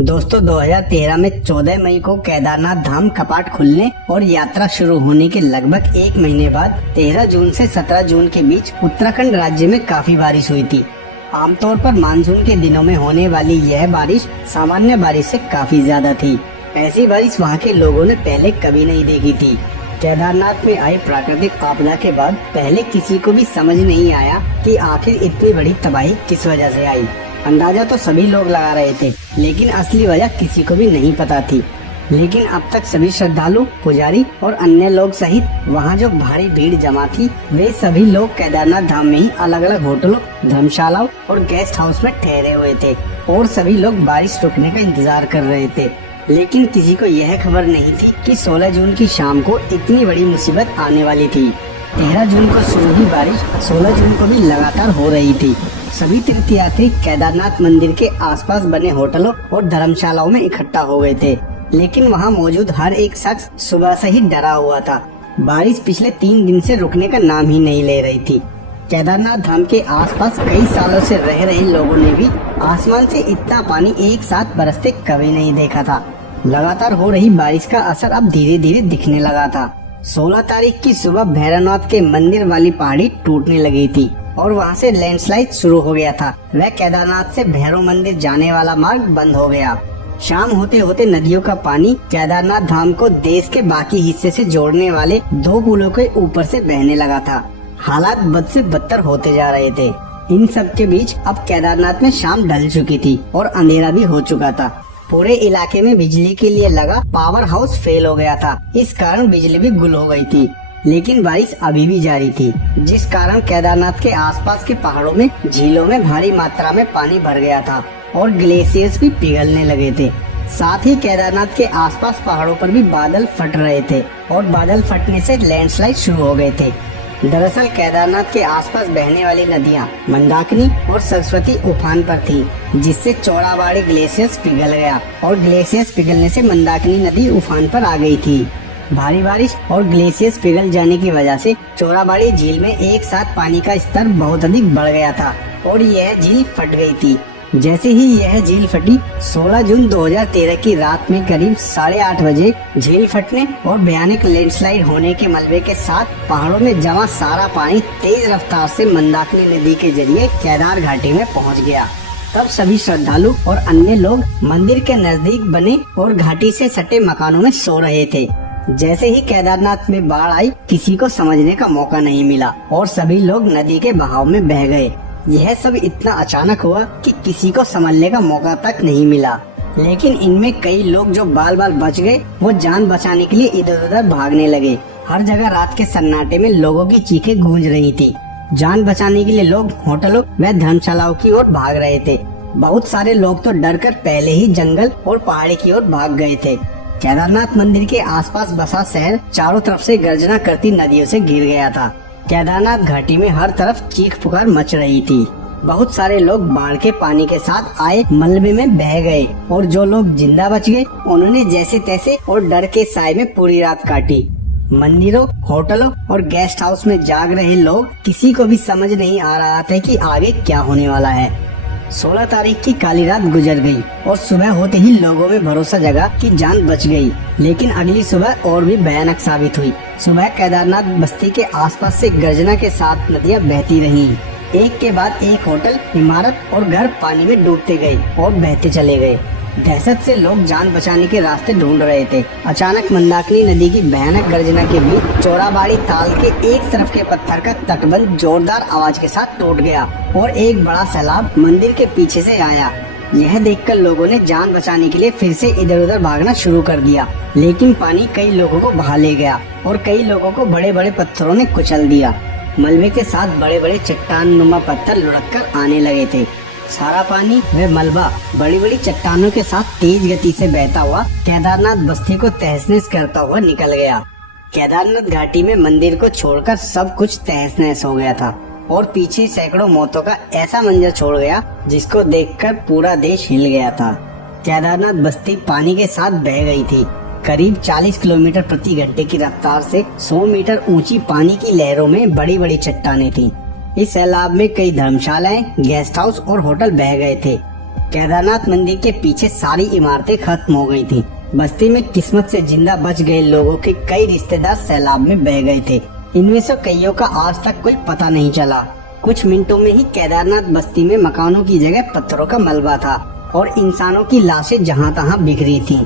दोस्तों 2013 में 14 मई को केदारनाथ धाम कपाट खुलने और यात्रा शुरू होने के लगभग एक महीने बाद 13 जून से 17 जून के बीच उत्तराखंड राज्य में काफी बारिश हुई थी। आमतौर पर मानसून के दिनों में होने वाली यह बारिश सामान्य बारिश से काफी ज्यादा थी। ऐसी बारिश वहां के लोगों ने पहले कभी नहीं देखी थी। केदारनाथ में आई प्राकृतिक आपदा के बाद पहले किसी को भी समझ नहीं आया कि आखिर इतनी बड़ी तबाही किस वजह से आई। अंदाजा तो सभी लोग लगा रहे थे, लेकिन असली वजह किसी को भी नहीं पता थी। लेकिन अब तक सभी श्रद्धालु, पुजारी और अन्य लोग सहित वहां जो भारी भीड़ जमा थी, वे सभी लोग केदारनाथ धाम में ही अलग अलग होटलों, धर्मशालाओं और गेस्ट हाउस में ठहरे हुए थे और सभी लोग बारिश रुकने का इंतजार कर रहे थे। लेकिन किसी को यह खबर नहीं थी कि 16 जून की शाम को इतनी बड़ी मुसीबत आने वाली थी। 13 जून को शुरू हुई बारिश 16 जून को भी लगातार हो रही थी। सभी तीर्थयात्री केदारनाथ मंदिर के आसपास बने होटलों और धर्मशालाओं में इकट्ठा हो गए थे, लेकिन वहां मौजूद हर एक शख्स सुबह से ही डरा हुआ था। बारिश पिछले 3 दिन से रुकने का नाम ही नहीं ले रही थी। केदारनाथ धाम के आसपास कई सालों से रह रहे लोगों ने भी आसमान से इतना पानी एक साथ बरसते कभी नहीं देखा था। लगातार हो रही बारिश का असर अब धीरे धीरे दिखने लगा था। 16 तारीख की सुबह भैरवनाथ के मंदिर वाली पहाड़ी टूटने लगी थी और वहां से लैंडस्लाइड शुरू हो गया था। वह केदारनाथ से भैरव मंदिर जाने वाला मार्ग बंद हो गया। शाम होते होते नदियों का पानी केदारनाथ धाम को देश के बाकी हिस्से से जोड़ने वाले 2 पुलों के ऊपर से बहने लगा था। हालात बद से बदतर होते जा रहे थे। इन सब के बीच अब केदारनाथ में शाम ढल चुकी थी और अंधेरा भी हो चुका था। पूरे इलाके में बिजली के लिए लगा पावर हाउस फेल हो गया था। इस कारण बिजली भी गुल हो गई थी। लेकिन बारिश अभी भी जारी थी, जिस कारण केदारनाथ के आसपास के पहाड़ों में, झीलों में भारी मात्रा में पानी भर गया था और ग्लेशियर्स भी पिघलने लगे थे। साथ ही केदारनाथ के आसपास पहाड़ों पर भी बादल फट रहे थे और बादल फटने से लैंडस्लाइड शुरू हो गए थे। दरअसल केदारनाथ के आसपास बहने वाली नदियां मंदाकिनी और सरस्वती उफान पर थी, जिससे चौड़ाबाड़ी ग्लेशियर्स पिघल गया और ग्लेशियर्स पिघलने से मंदाकिनी नदी उफान पर आ गई थी। भारी बारिश और ग्लेशियर्स पिघल जाने की वजह से चौड़ाबाड़ी झील में एक साथ पानी का स्तर बहुत अधिक बढ़ गया था और यह झील फट गई थी। जैसे ही यह झील फटी, 16 जून 2013 की रात में करीब 8:30 बजे झील फटने और भयानक लैंडस्लाइड होने के मलबे के साथ पहाड़ों में जमा सारा पानी तेज रफ्तार से मंदाकिनी नदी के जरिए केदार घाटी में पहुंच गया। तब सभी श्रद्धालु और अन्य लोग मंदिर के नजदीक बने और घाटी से सटे मकानों में सो रहे थे। जैसे ही केदारनाथ में बाढ़ आई, किसी को समझने का मौका नहीं मिला और सभी लोग नदी के बहाव में बह गए। यह सब इतना अचानक हुआ कि किसी को संभलने का मौका तक नहीं मिला। लेकिन इनमें कई लोग जो बाल बाल बच गए, वो जान बचाने के लिए इधर उधर भागने लगे। हर जगह रात के सन्नाटे में लोगों की चीखें गूंज रही थी। जान बचाने के लिए लोग होटलों व धर्मशालाओं की ओर भाग रहे थे। बहुत सारे लोग तो डर कर पहले ही जंगल और पहाड़ी की ओर भाग गए थे। केदारनाथ मंदिर के आसपास बसा शहर चारों तरफ से गर्जना करती नदियों से घिर गया था। केदारनाथ घाटी में हर तरफ चीख पुकार मच रही थी। बहुत सारे लोग बाढ़ के पानी के साथ आए मलबे में बह गए और जो लोग जिंदा बच गए, उन्होंने जैसे तैसे और डर के साए में पूरी रात काटी। मंदिरों, होटलों और गेस्ट हाउस में जाग रहे लोग, किसी को भी समझ नहीं आ रहा था कि आगे क्या होने वाला है। 16 तारीख की काली रात गुजर गई और सुबह होते ही लोगों में भरोसा जगा कि जान बच गई। लेकिन अगली सुबह और भी भयानक साबित हुई। सुबह केदारनाथ बस्ती के आसपास से गर्जना के साथ नदियां बहती रहीं। एक के बाद एक होटल, इमारत और घर पानी में डूबते गए और बहते चले गए। दहशत से लोग जान बचाने के रास्ते ढूंढ रहे थे। अचानक मंदाकिनी नदी की भयानक गर्जना के बीच चौड़ाबाड़ी ताल के एक तरफ के पत्थर का तटबंध जोरदार आवाज के साथ टूट गया और एक बड़ा सैलाब मंदिर के पीछे से आया। यह देखकर लोगों ने जान बचाने के लिए फिर से इधर उधर भागना शुरू कर दिया। लेकिन पानी कई लोगों को बहा ले गया और कई लोगों को बड़े बड़े पत्थरों ने कुचल दिया। मलबे के साथ बड़े बड़े चट्टान नुमा पत्थर लुढ़क कर आने लगे थे। सारा पानी व मलबा बड़ी बड़ी चट्टानों के साथ तेज गति से बहता हुआ केदारनाथ बस्ती को तहस नहस करता हुआ निकल गया। केदारनाथ घाटी में मंदिर को छोड़कर सब कुछ तहस नहस हो गया था और पीछे सैकड़ों मौतों का ऐसा मंजर छोड़ गया जिसको देखकर पूरा देश हिल गया था। केदारनाथ बस्ती पानी के साथ बह गई थी। करीब 40 किलोमीटर प्रति घंटे की रफ्तार से 100 मीटर ऊंची पानी की लहरों में बड़ी बड़ी चट्टानें थीं। इस सैलाब में कई धर्मशालाएं, गेस्ट हाउस और होटल बह गए थे। केदारनाथ मंदिर के पीछे सारी इमारतें खत्म हो गई थी। बस्ती में किस्मत से जिंदा बच गए लोगों के कई रिश्तेदार सैलाब में बह गए थे। इनमें से कईयों का आज तक कोई पता नहीं चला। कुछ मिनटों में ही केदारनाथ बस्ती में मकानों की जगह पत्थरों का मलबा था और इंसानों की लाशें जहां तहां बिखरी थीं।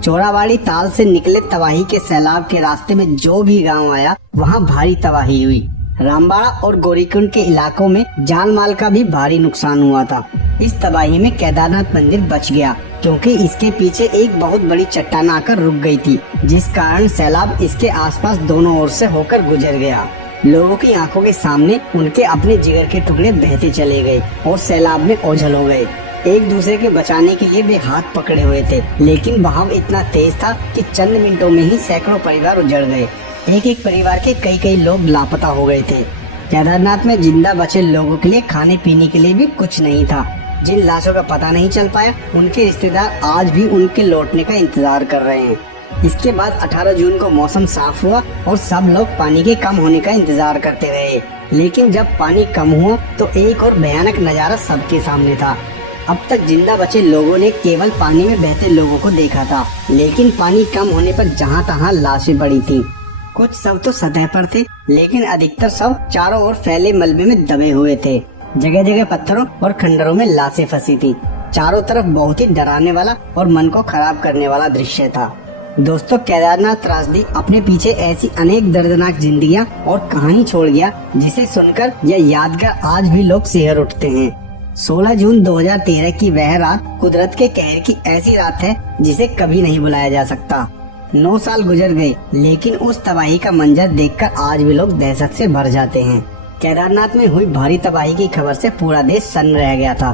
चोरावाड़ी ताल से निकले तबाही के सैलाब के रास्ते में जो भी गांव आया वहां भारी तबाही हुई। रामबाड़ा और गौरीकुंड के इलाकों में जान माल का भी भारी नुकसान हुआ था। इस तबाही में केदारनाथ मंदिर बच गया क्योंकि इसके पीछे एक बहुत बड़ी चट्टान आकर रुक गई थी, जिस कारण सैलाब इसके आसपास दोनों ओर से होकर गुजर गया। लोगों की आंखों के सामने उनके अपने जिगर के टुकड़े बहते चले गए और सैलाब में ओझल हो गए। एक दूसरे के बचाने के लिए वे हाथ पकड़े हुए थे, लेकिन बहाव इतना तेज था कि चंद मिनटों में ही सैकड़ों परिवार उजड़ गए। एक एक परिवार के कई लोग लापता हो गए थे। केदारनाथ में जिंदा बचे लोगों के लिए खाने पीने के लिए भी कुछ नहीं था। जिन लाशों का पता नहीं चल पाया, उनके रिश्तेदार आज भी उनके लौटने का इंतजार कर रहे हैं। इसके बाद 18 जून को मौसम साफ हुआ और सब लोग पानी के कम होने का इंतजार करते रहे। लेकिन जब पानी कम हुआ तो एक और भयानक नजारा सबके सामने था। अब तक जिंदा बचे लोगों ने केवल पानी में बहते लोगों को देखा था, लेकिन पानी कम होने पर जहां तहां लाशें पड़ी थीं। कुछ शव तो सतह पर थे, लेकिन अधिकतर शव चारों ओर फैले मलबे में दबे हुए थे। जगह जगह पत्थरों और खंडरों में लाशें फंसी थी। चारों तरफ बहुत ही डराने वाला और मन को खराब करने वाला दृश्य था। दोस्तों, केदारनाथ त्रासदी अपने पीछे ऐसी अनेक दर्दनाक जिंदगियां और कहानी छोड़ गया, जिसे सुनकर यह यादगार आज भी लोग सिहर उठते हैं। 16 जून 2013 की वह रात कुदरत के कहर की ऐसी रात है जिसे कभी नहीं भुलाया जा सकता। 9 साल गुजर गए, लेकिन उस तबाही का मंजर देखकर आज भी लोग दहशत से भर जाते हैं। केदारनाथ में हुई भारी तबाही की खबर से पूरा देश सन्न रह गया था।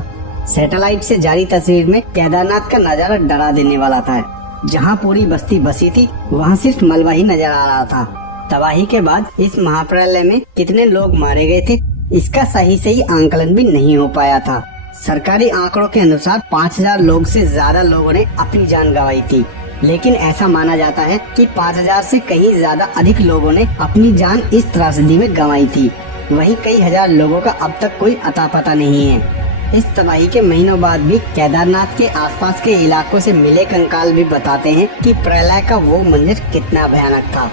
सैटेलाइट से जारी तस्वीर में केदारनाथ का नजारा डरा देने वाला था। जहां पूरी बस्ती बसी थी, वहां सिर्फ मलबा ही नजर आ रहा था। तबाही के बाद इस महाप्रलय में कितने लोग मारे गए थे, इसका सही आंकलन भी नहीं हो पाया था। सरकारी आंकड़ों के अनुसार 5000 लोग से ज्यादा लोगों ने अपनी जान गंवाई थी, लेकिन ऐसा माना जाता है कि 5000 से कहीं ज्यादा अधिक लोगों ने अपनी जान इस त्रासदी में गंवाई थी। वहीं कई हजार लोगों का अब तक कोई अता पता नहीं है। इस तबाही के महीनों बाद भी केदारनाथ के आसपास के इलाकों से मिले कंकाल भी बताते हैं कि प्रलय का वो मंजर कितना भयानक था।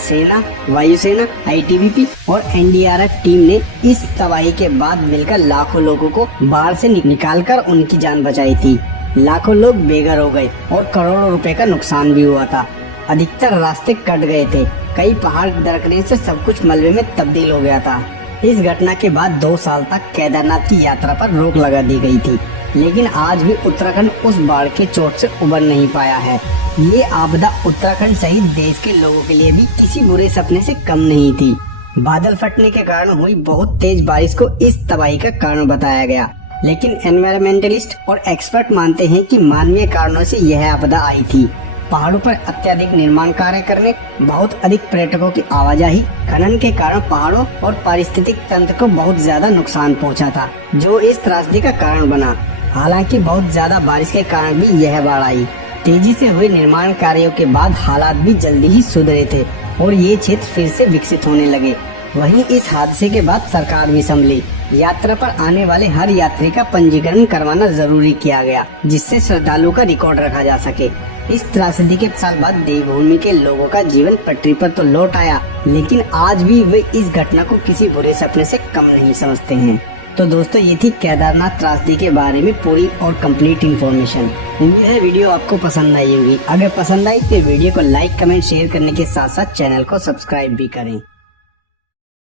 सेना, वायुसेना, आईटीबीपी और एनडीआरएफ टीम ने इस तबाही के बाद मिलकर लाखों लोगों को बाढ़ से निकालकर उनकी जान बचाई थी। लाखों लोग बेघर हो गए और करोड़ों रुपए का नुकसान भी हुआ था। अधिकतर रास्ते कट गए थे। कई पहाड़ दरकने से सब कुछ मलबे में तब्दील हो गया था। इस घटना के बाद 2 साल तक केदारनाथ की यात्रा पर रोक लगा दी गई थी, लेकिन आज भी उत्तराखंड उस बाढ़ के चोट से उबर नहीं पाया है। ये आपदा उत्तराखंड सहित देश के लोगों के लिए भी किसी बुरे सपने से कम नहीं थी। बादल फटने के कारण हुई बहुत तेज बारिश को इस तबाही का कारण बताया गया, लेकिन एनवायरमेंटलिस्ट और एक्सपर्ट मानते हैं कि मानवीय कारणों से यह आपदा आई थी। पहाड़ों पर अत्यधिक निर्माण कार्य करने, बहुत अधिक पर्यटकों की आवाजाही, खनन के कारण पहाड़ों और पारिस्थितिक तंत्र को बहुत ज्यादा नुकसान पहुंचा था, जो इस त्रासदी का कारण बना। हालांकि बहुत ज्यादा बारिश के कारण भी यह बाढ़ आई। तेजी से हुए निर्माण कार्यों के बाद हालात भी जल्दी ही सुधरे थे और ये क्षेत्र फिर से विकसित होने लगे। वहीं इस हादसे के बाद सरकार भी संभली। यात्रा पर आने वाले हर यात्री का पंजीकरण करवाना जरूरी किया गया, जिससे श्रद्धालुओं का रिकॉर्ड रखा जा सके। इस त्रासदी के साल बाद देवभूमि के लोगों का जीवन पटरी पर तो लौट आया, लेकिन आज भी वे इस घटना को किसी बुरे सपने से कम नहीं समझते हैं। तो दोस्तों, ये थी केदारनाथ त्रासदी के बारे में पूरी और कंप्लीट इन्फॉर्मेशन। उम्मीद है वीडियो आपको पसंद आई होगी। अगर पसंद आई तो वीडियो को लाइक, कमेंट, शेयर करने के साथ साथ चैनल को सब्सक्राइब भी करें।